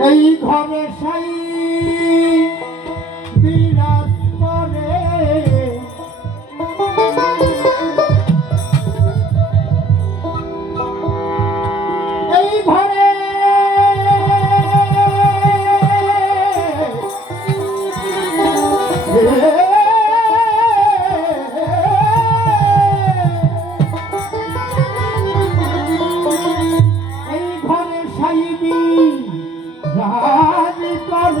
এই ঘরে সাই বিরাজ করে এই ঘরে এই ঘরে সাই বিরাজ করে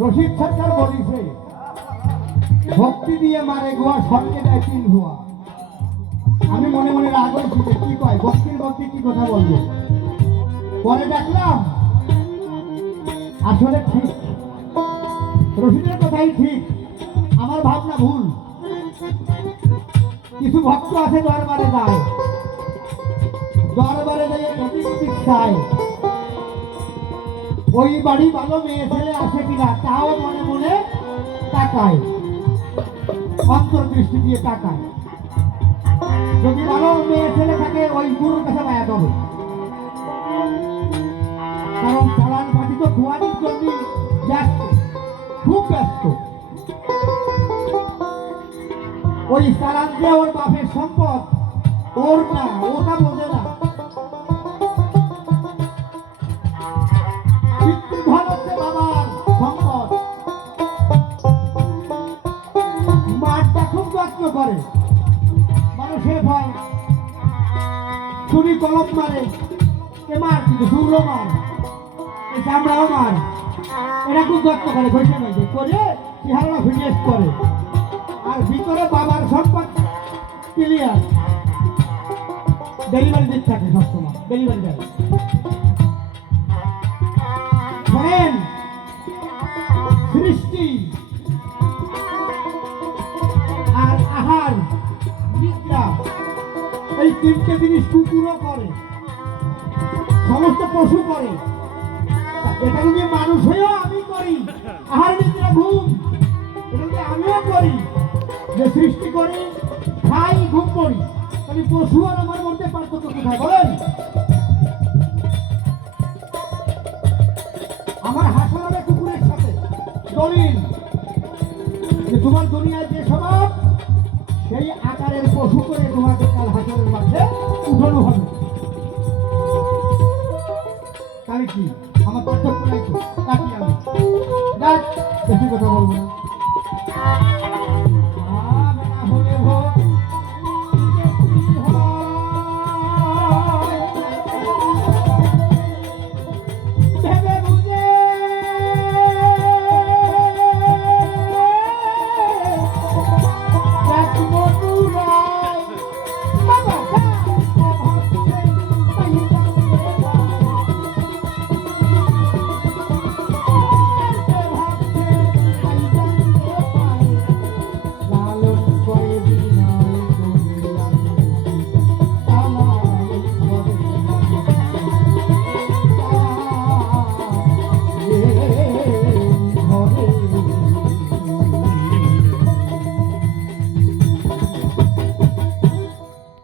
রশিদ সরকার বলিছে ভক্তি দিয়ে মারে গোয়া স্বর্গে দেয় তিন ভুয়া। আমি মনে মনে রাগ হয়েছি যে কি কয় ভক্তির ভক্তি কি কথা বলবো। পরে দেখলাম আসলে ঠিক, রশিদের কথাই ঠিক, আমার ভাবনা ভুল। কিছু ভক্ত আছে দরবারে যায়, দরবারে গিয়ে প্রতিনিধিক চায় ওই বাড়ি ভালো মেয়ে ছেলে আসে কিনা তাও মনে মনে তাকায়, অন্তর্দৃষ্টি দিয়ে তাকায়। যদি ভালো মেয়ে ছেলে থাকে ওই গুরুর কাছে মায়া দেবে, কারণ চালান পাটি তো খোয়ানির জন্য ব্যস্ত, খুব ব্যস্ত। ওই চালান দিয়ে ওর বাপের সম্পদ ওর না, ওটা বোঝে না। পিতৃধন হচ্ছে বাবার সম্পদ। মাঠটা খুব যত্ন করে, মানুষের ভয় ছুরি কলম মারে, এ মার কিন্তু শুভ্র মার, এ চামড়াও মার, এরা খুব যত্ন করে, ঘষে নেই করে চেহারা ফিটনেস করে। আর ভিতরে বাবার সম্পদ ক্লিয়ার, ডেলিভারি দিতে থাকে সবসময়, ডেলিভারি দেয়। শোনেন, সৃষ্টি আর আহার নিদ্রা এই তিনটে জিনিস কুকুরও করে, সমস্ত পশু করে। এটা যদি মানুষ হয়েও আমি করি, আহার নিদ্রা ঘুম, এটা যদি আমিও করি, যে সৃষ্টি করি খাই ঘুম পড়ি, তাহলে পশু আর আমার মধ্যে পার্থক্য কোথায় বলেন? আমার হাসর হবে কুকুরের সাথে, দলিল যে তোমার দুনিয়ায় যে স্বভাব সেই আকারের পশু করে তোমাকে কাল হাসরের মাঠে উঠানো হবে। তাহলে কি আমার পার্থক্য নাই তো? কাটি আমি, দেখ বেশি কথা বলবো না।